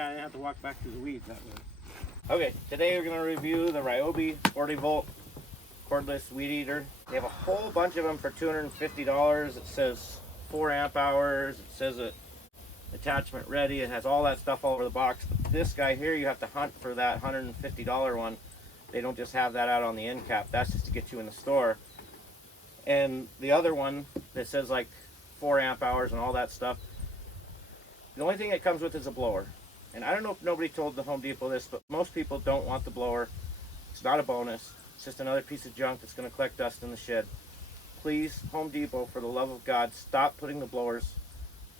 Yeah, I didn't have to walk back through the weeds that way. Okay, today we're going to review the Ryobi 40V cordless weed eater. They have a whole bunch of them for $250. It says 4 amp hours. It says it attachment ready. It has all that stuff all over the box. But this guy here, you have to hunt for that $150 one. They don't just have that out on the end cap. That's just to get you in the store. And the other one that says like 4 amp hours and all that stuff, the only thing it comes with is a blower. And I don't know if nobody told the Home Depot this, but most people don't want the blower. It's not a bonus. It's just another piece of junk that's going to collect dust in the shed. Please, Home Depot, for the love of God, stop putting the blowers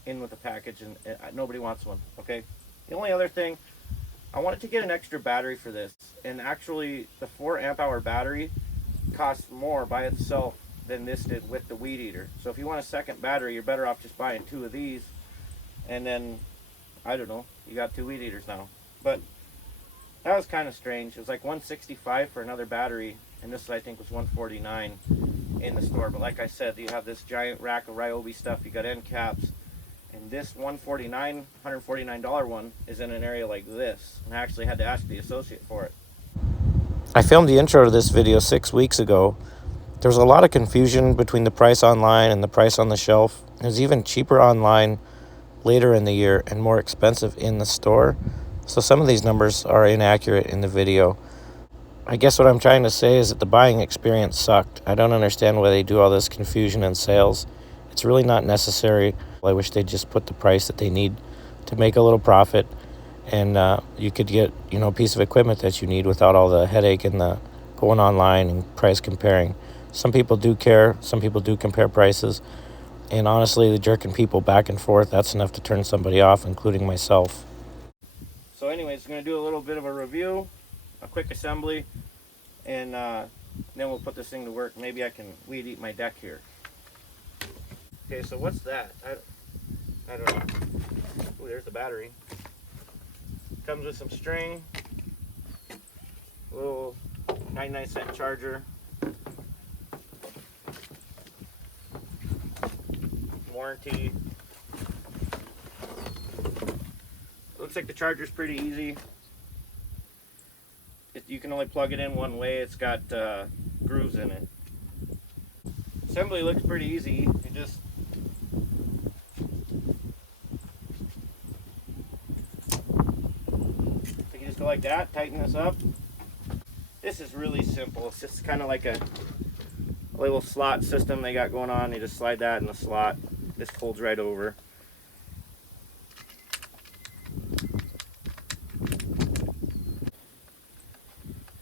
in with the package, and nobody wants one, okay? The only other thing, I wanted to get an extra battery for this, and actually the 4 amp hour battery costs more by itself than this did with the weed eater. So if you want a second battery, you're better off just buying 2 of these, and then, I don't know, you got 2 weed eaters now. But that was kind of strange. It was like $165 for another battery, and this I think was $149 in the store. But like I said, you have this giant rack of Ryobi stuff, you got end caps, and this $149 one is in an area like this. And I actually had to ask the associate for it. I filmed the intro to this video 6 weeks ago. There was a lot of confusion between the price online and the price on the shelf. It was even cheaper online later in the year and more expensive in the store. So some of these numbers are inaccurate in the video. I guess what I'm trying to say is that the buying experience sucked. I don't understand why they do all this confusion in sales. It's really not necessary. I wish they'd just put the price that they need to make a little profit, and you could get, a piece of equipment that you need without all the headache and the going online and price comparing. Some people do care. Some people do compare prices. And honestly, the jerking people back and forth, that's enough to turn somebody off, including myself. So anyways, I'm going to do a little bit of a review, a quick assembly, and then we'll put this thing to work. Maybe I can weed eat my deck here. Okay, so what's that? I don't know. Oh, there's the battery. Comes with some string, a little 99-cent charger, warranty. Looks like the charger's pretty easy. You can only plug it in one way. It's got grooves in it. Assembly looks pretty easy. You just go like that, tighten this up. This is really simple. It's just kind of like a little slot system they got going on. You just slide that in the slot. This folds right over.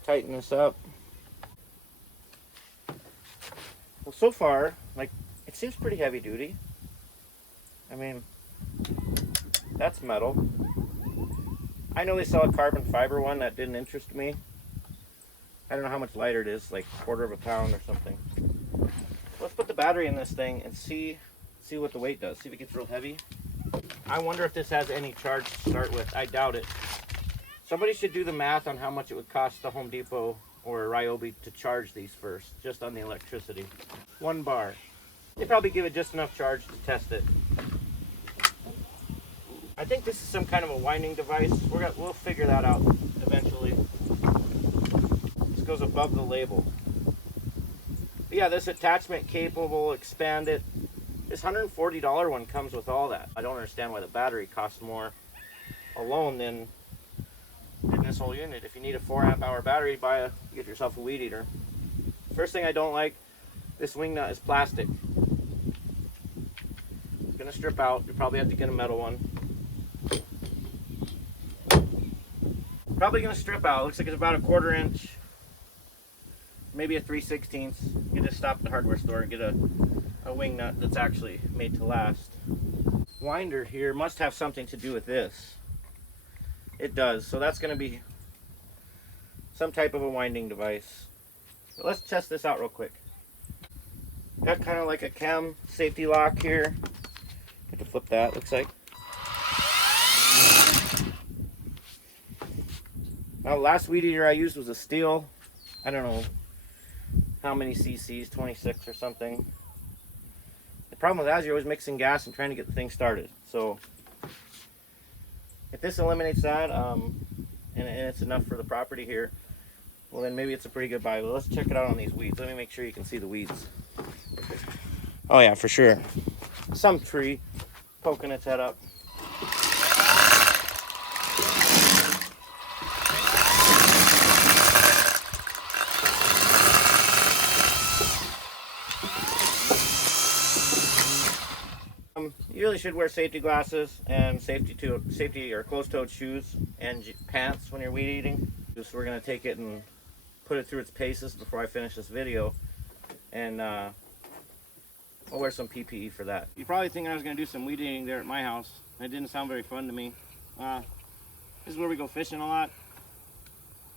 Tighten this up. Well, so far, it seems pretty heavy duty. I mean, that's metal. I know they sell a carbon fiber one. That didn't interest me. I don't know how much lighter it is, like 1/4 of a pound or something. Let's put the battery in this thing and see what the weight does. See if it gets real heavy. I wonder if this has any charge to start with. I doubt it. Somebody should do the math on how much it would cost the Home Depot or Ryobi to charge these first, just on the electricity. 1 bar. They probably give it just enough charge to test it. I think this is some kind of a winding device. We'll figure that out eventually. This goes above the label. But yeah, this attachment cable will expand it. This $140 one comes with all that. I don't understand why the battery costs more alone than this whole unit. If you need a 4 amp hour battery, get yourself a weed eater. First thing I don't like, this wing nut is plastic. It's gonna strip out. You probably have to get a metal one. Probably gonna strip out. Looks like it's about a 1/4 inch, maybe a 3/16. You just stop at the hardware store and get a wing nut that's actually made to last. Winder here must have something to do with this. It does, so that's going to be some type of a winding device. But let's test this out real quick. Got kind of like a cam safety lock here. Have to flip that, looks like. Now, the last weed eater I used was a steel. I don't know how many cc's, 26 or something. The problem with that is you're always mixing gas and trying to get the thing started. So If this eliminates that, and it's enough for the property here, well then maybe it's a pretty good buy. But let's check it out on these weeds. Let me make sure you can see the weeds. Oh yeah, for sure. Some tree poking its head up. You really should wear safety glasses and safety or closed-toed shoes and pants when you're weed eating. Just we're gonna take it and put it through its paces before I finish this video, and I'll wear some PPE for that. You probably think I was gonna do some weed eating there at my house. It didn't sound very fun to me. This is where we go fishing a lot.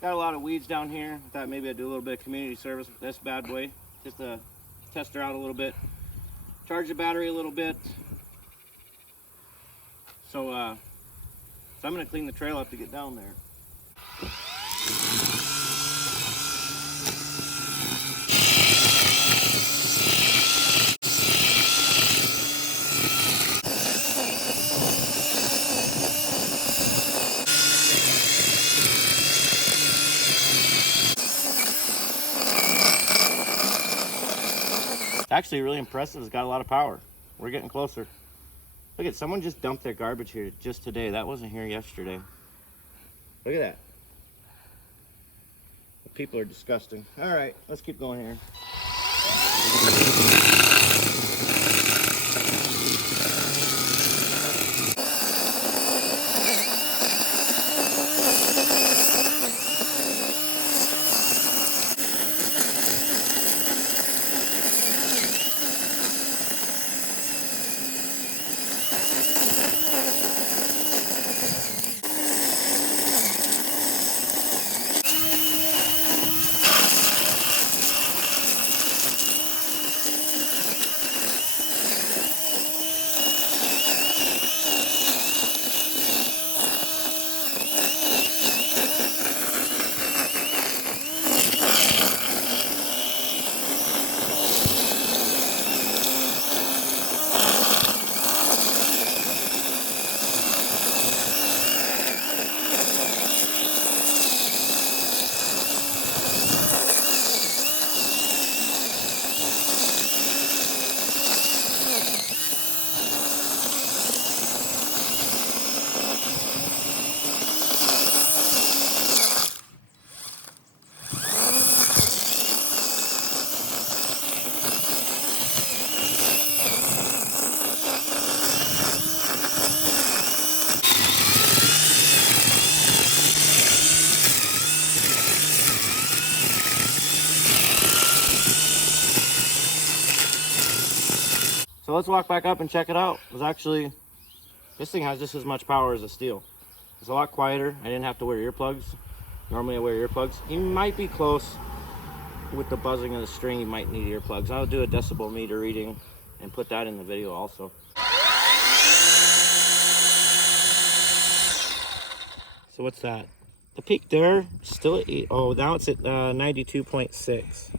Got a lot of weeds down here. I thought maybe I'd do a little bit of community service with this bad boy, just to test her out a little bit, charge the battery a little bit. So I'm gonna clean the trail up to get down there. It's actually really impressive. It's got a lot of power. We're getting closer. Look at, someone just dumped their garbage here just today. That wasn't here yesterday. Look at that. The people are disgusting. All right, let's keep going here. So let's walk back up and check it out. It was actually, this thing has just as much power as a steel. It's a lot quieter. I didn't have to wear earplugs. Normally I wear earplugs. You might be close with the buzzing of the string. You might need earplugs. I'll do a decibel meter reading and put that in the video also. So what's that? The peak there, still at 8. Oh, now it's at 92.6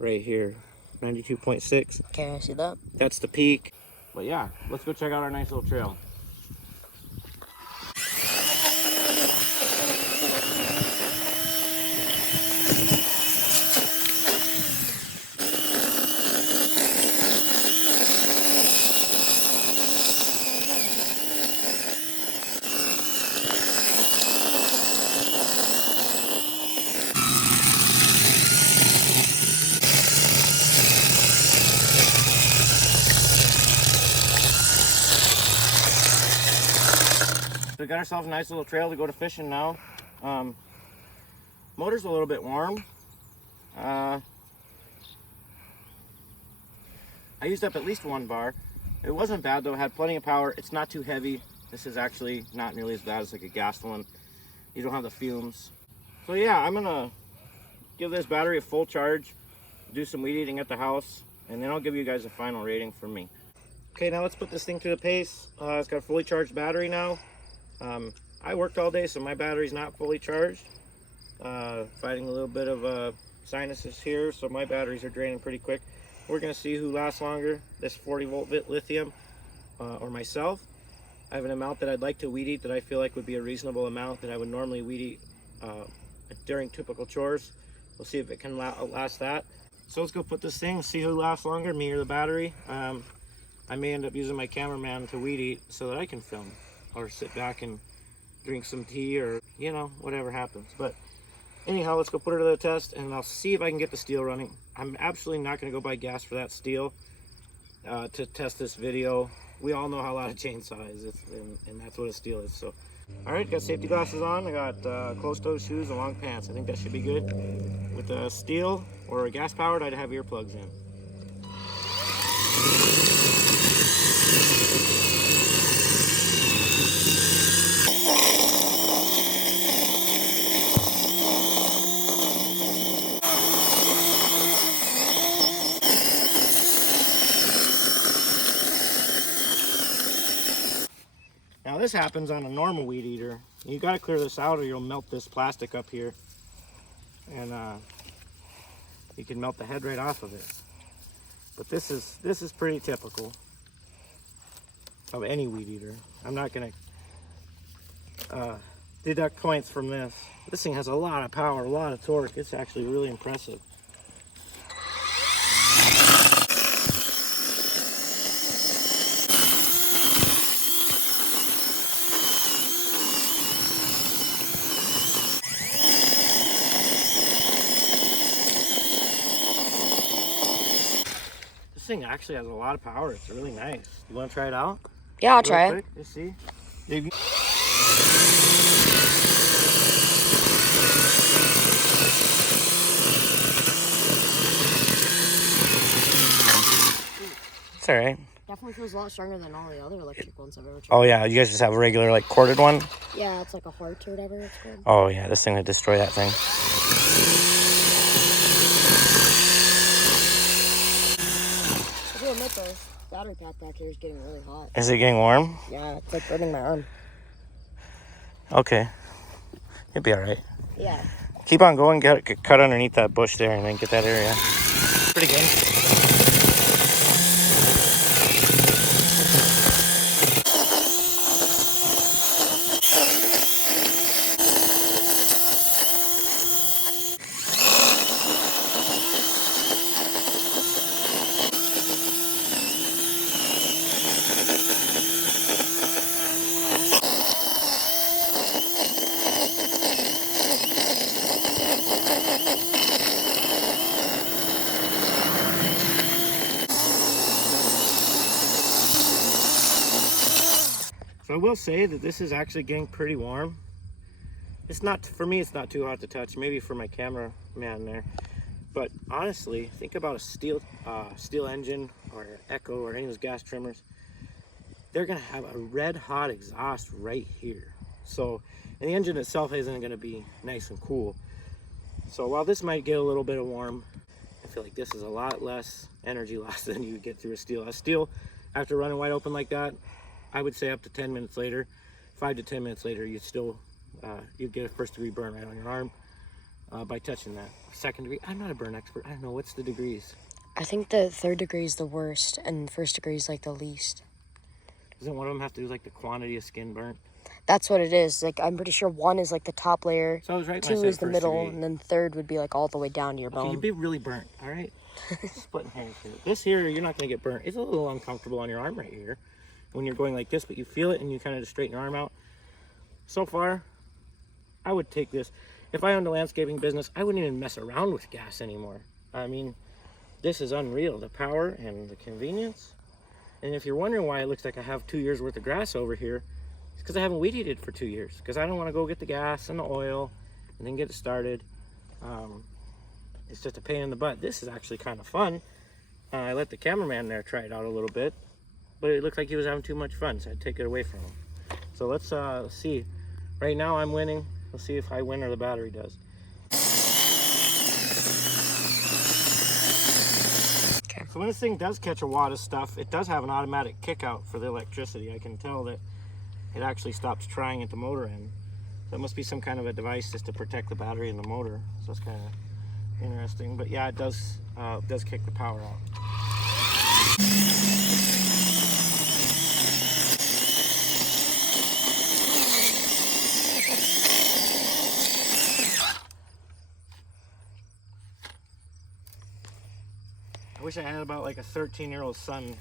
right here. 92.6. Can I see that? That's the peak. But yeah, let's go check out our nice little trail. So we got ourselves a nice little trail to go to fishing now. Motor's a little bit warm. I used up at least 1 bar. It wasn't bad though, it had plenty of power. It's not too heavy. This is actually not nearly as bad as like a gas one. You don't have the fumes. So yeah, I'm gonna give this battery a full charge, do some weed eating at the house, and then I'll give you guys a final rating from me. Okay, now let's put this thing through the pace. It's got a fully charged battery now. I worked all day, so my battery's not fully charged. Fighting a little bit of sinuses here, so my batteries are draining pretty quick. We're gonna see who lasts longer, this 40 volt lithium or myself. I have an amount that I'd like to weed eat that I feel like would be a reasonable amount that I would normally weed eat during typical chores. We'll see if it can outlast that. So let's go put this thing, see who lasts longer, me or the battery. I may end up using my cameraman to weed eat so that I can film or sit back and drink some tea or, you know, whatever happens. But anyhow, let's go put her to the test and I'll see if I can get the steel running. I'm absolutely not going to go buy gas for that steel to test this video. We all know how loud a chainsaw is, and that's what a steel is. So, all right, got safety glasses on. I got closed-toe shoes and long pants. I think that should be good. With a steel or a gas-powered, I'd have earplugs in. Now this happens on a normal weed eater. You got to clear this out or you'll melt this plastic up here, and you can melt the head right off of it. But this is pretty typical of any weed eater. I'm not gonna deduct points from this. This thing has a lot of power, a lot of torque. It's actually really impressive. This thing actually has a lot of power. It's really nice. You want to try it out? Yeah, I'll try it. Let's see. It's all right. Definitely feels a lot stronger than all the other electric ones I've ever tried. Oh yeah, you guys just have a regular like corded one? Yeah, it's like a heart or whatever it's called. Oh yeah, this thing would destroy that thing. I do admit the battery pack back here is getting really hot. Is it getting warm? Yeah, it's like burning my arm. Okay. It'll be all right. Yeah. Keep on going, get cut underneath that bush there and then get that area. Pretty good. So I will say that this is actually getting pretty warm. It's not, for me, it's not too hot to touch. Maybe for my cameraman there. But honestly, think about a steel engine or Echo or any of those gas trimmers. They're gonna have a red hot exhaust right here. So, and the engine itself isn't gonna be nice and cool. So while this might get a little bit of warm, I feel like this is a lot less energy loss than you would get through a steel. A steel, after running wide open like that, I would say up to 10 minutes later, 5 to 10 minutes later, you'd get a first degree burn right on your arm by touching that. Second degree, I'm not a burn expert. I don't know, what's the degrees? I think the third degree is the worst, and the first degree is like the least. Doesn't one of them have to do like the quantity of skin burnt? That's what it is. Like, I'm pretty sure 1 is like the top layer, So I was right when I 2 said is the first middle, degree. and then third would be like all the way down to your Okay, bone. you'd be really burnt, all right? Splitting hairs here. This here, you're not gonna get burnt. It's a little uncomfortable on your arm right here when you're going like this, but you feel it and you kind of just straighten your arm out. So far, I would take this. If I owned a landscaping business, I wouldn't even mess around with gas anymore. I mean, this is unreal, the power and the convenience. And if you're wondering why it looks like I have 2 years worth of grass over here, it's because I haven't weed eated for 2 years, because I don't want to go get the gas and the oil and then get it started. It's just a pain in the butt. This is actually kind of fun. I let the cameraman there try it out a little bit, but it looked like he was having too much fun, so I'd take it away from him. So let's see. Right now I'm winning. Let's see if I win or the battery does. Okay. So when this thing does catch a wad of stuff, it does have an automatic kick out for the electricity. I can tell that it actually stops trying at the motor end. That must be some kind of a device just to protect the battery and the motor. So it's kind of interesting. But yeah, it does kick the power out. wish I had about like a 13-year-old son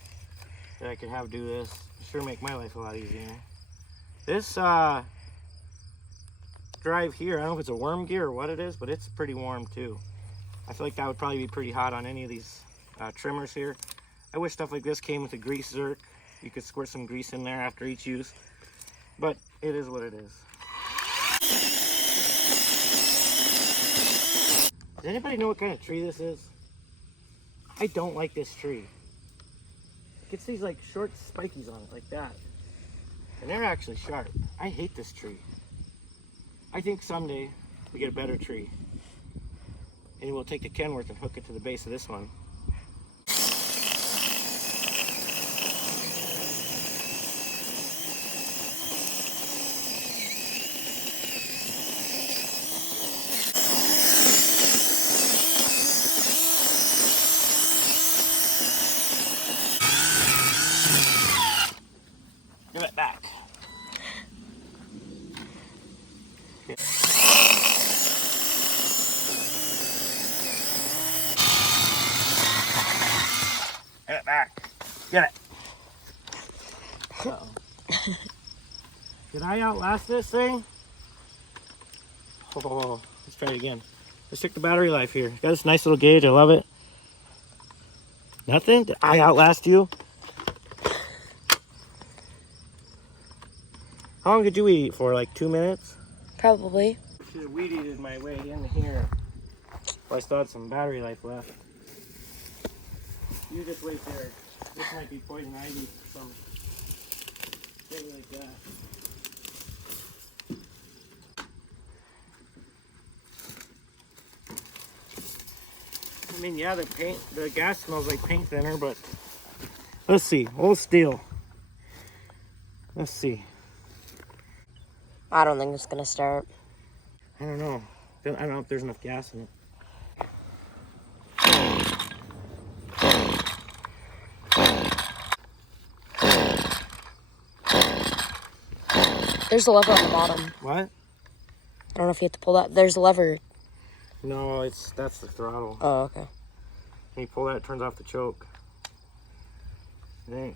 that I could have do this. Sure make my life a lot easier. This drive here, I don't know if it's a worm gear or what it is, but it's pretty warm too. I feel like that would probably be pretty hot on any of these trimmers here. I wish stuff like this came with a grease zerk. You could squirt some grease in there after each use, but it is what it is. Does anybody know what kind of tree this is? I don't like this tree. It gets these like short spikies on it like that. And they're actually sharp. I hate this tree. I think someday we get a better tree. And we'll take the Kenworth and hook it to the base of this one. Give it back. Okay. Give it back. Get it. Uh-oh. Did I outlast this thing? Oh, let's try it again. Let's check the battery life here. Got this nice little gauge. I love it. Nothing? Did I outlast you? How long did you weed eat for? Like 2 minutes? Probably. Should have weed eated my way in here. Well, I still had some battery life left. You just wait there. This might be poison ivy or some thing like that. I mean, yeah, the gas smells like paint thinner, but let's see. Old steel. Let's see. I don't think it's gonna start. I don't know. I don't know if there's enough gas in it. There's a lever on the bottom. What? I don't know if you have to pull that. There's a lever. No, that's the throttle. Oh, okay. When you pull that, it turns off the choke. Dang.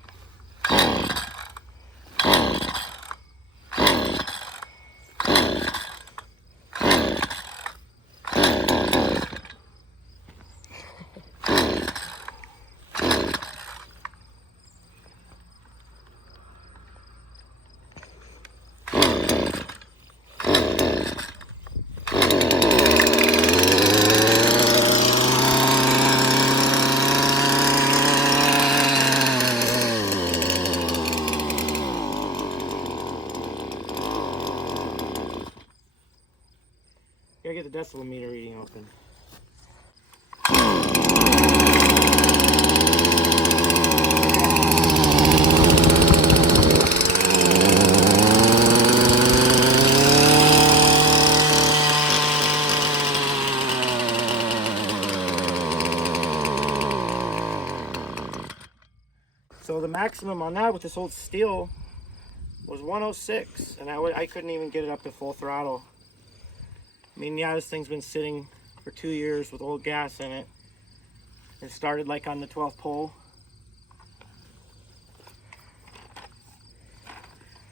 Gotta get the decibel meter reading open. So the maximum on that with this old steel was 106, and I couldn't even get it up to full throttle. I mean, yeah, this thing's been sitting for 2 years with old gas in it. It started like on the 12th pole.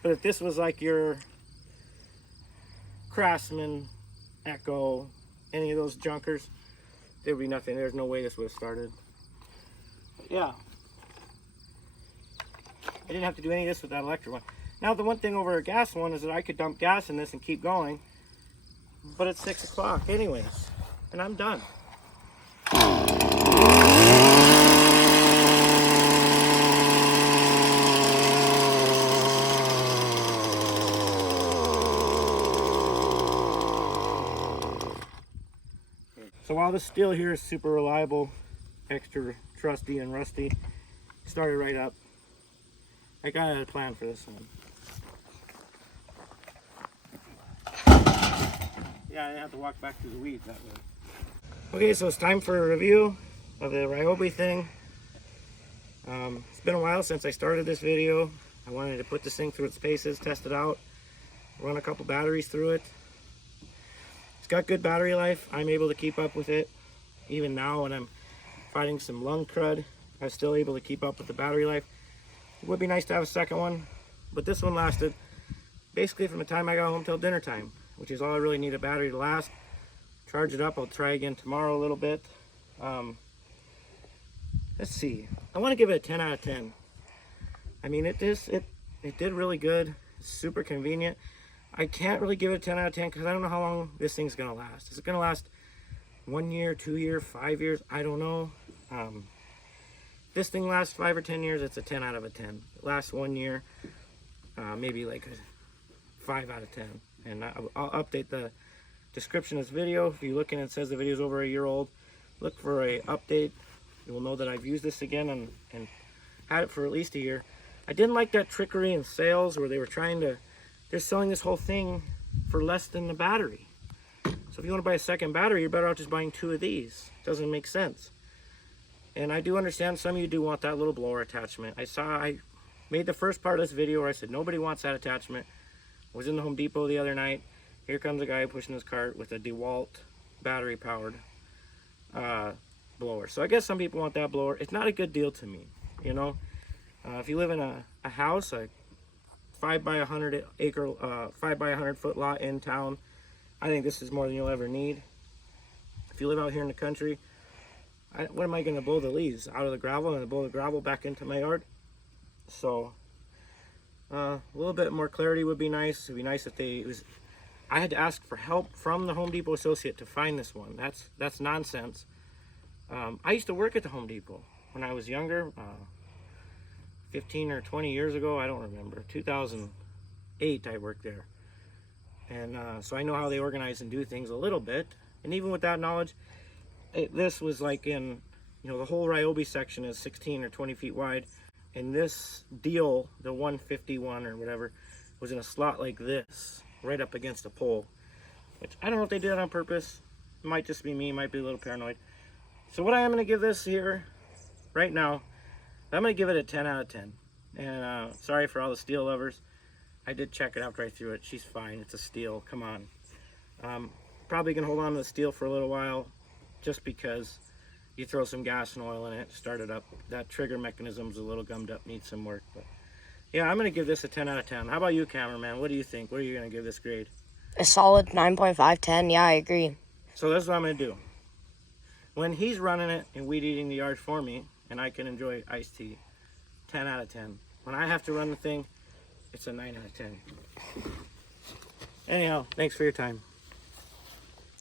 But if this was like your Craftsman, Echo, any of those junkers, there would be nothing. There's no way this would have started. But yeah. I didn't have to do any of this with that electric one. Now, the one thing over a gas one is that I could dump gas in this and keep going. But it's 6 o'clock anyways, and I'm done. So while the steel here is super reliable, extra trusty and rusty, started right up. I got a plan for this one. Yeah, I didn't have to walk back through the weeds that way. Okay, so it's time for a review of the Ryobi thing. It's been a while since I started this video. I wanted to put this thing through its paces, test it out, run a couple batteries through it. It's got good battery life. I'm able to keep up with it even now when I'm fighting some lung crud. I was still able to keep up with the battery life. It would be nice to have a second one, but this one lasted basically from the time I got home till dinner time, which is all I really need a battery to last. Charge it up. I'll try again tomorrow a little bit. Let's see. I want to give it a 10 out of 10. I mean, it did really good. It's super convenient. I can't really give it a 10 out of 10 because I don't know how long this thing's going to last. Is it going to last 1 year, 2 years, 5 years? I don't know. This thing lasts 5 or 10 years, it's a 10 out of a 10. It lasts 1 year, maybe like a 5 out of 10. And I'll update the description of this video. If you look and it says the video is over a year old, look for a update. You will know that I've used this again and had it for at least a year. I didn't like that trickery in sales where they were they're selling this whole thing for less than the battery. So if you want to buy a second battery, you're better off just buying 2 of these. It doesn't make sense. And I do understand some of you do want that little blower attachment. I made the first part of this video where I said nobody wants that attachment. I was in the Home Depot the other night. Here comes a guy pushing his cart with a DeWalt battery powered blower. So I guess some people want that blower. It's not a good deal to me, you know. If you live in a house, a 5 by 100 acre, 5 by 100 foot lot in town, I think this is more than you'll ever need. If you live out here in the country, what am I going to blow the leaves out of the gravel and blow the gravel back into my yard? So a little bit more clarity would be nice. It'd be nice if I had to ask for help from the Home Depot associate to find this one. That's nonsense. I used to work at the Home Depot when I was younger, 15 or 20 years ago, I don't remember. 2008 I worked there. And so I know how they organize and do things a little bit. And even with that knowledge, this was like in, you know, the whole Ryobi section is 16 or 20 feet wide. And this deal, the 151 or whatever, was in a slot like this, right up against a pole. Which I don't know if they did that on purpose. It might just be me, might be a little paranoid. So what I am going to give this here, right now, I'm going to give it a 10 out of 10. And sorry for all the steel lovers. I did check it after I threw it. She's fine. It's a steel. Come on. Probably going to hold on to the steel for a little while, just because you throw some gas and oil in it, start it up. That trigger mechanism's a little gummed up, needs some work. But yeah, I'm going to give this a 10 out of 10. How about you, cameraman? What do you think? What are you going to give this grade? A solid 9.5, 10. Yeah, I agree. So this is what I'm going to do. When he's running it and weed eating the yard for me, and I can enjoy iced tea, 10 out of 10. When I have to run the thing, it's a 9 out of 10. Anyhow, thanks for your time.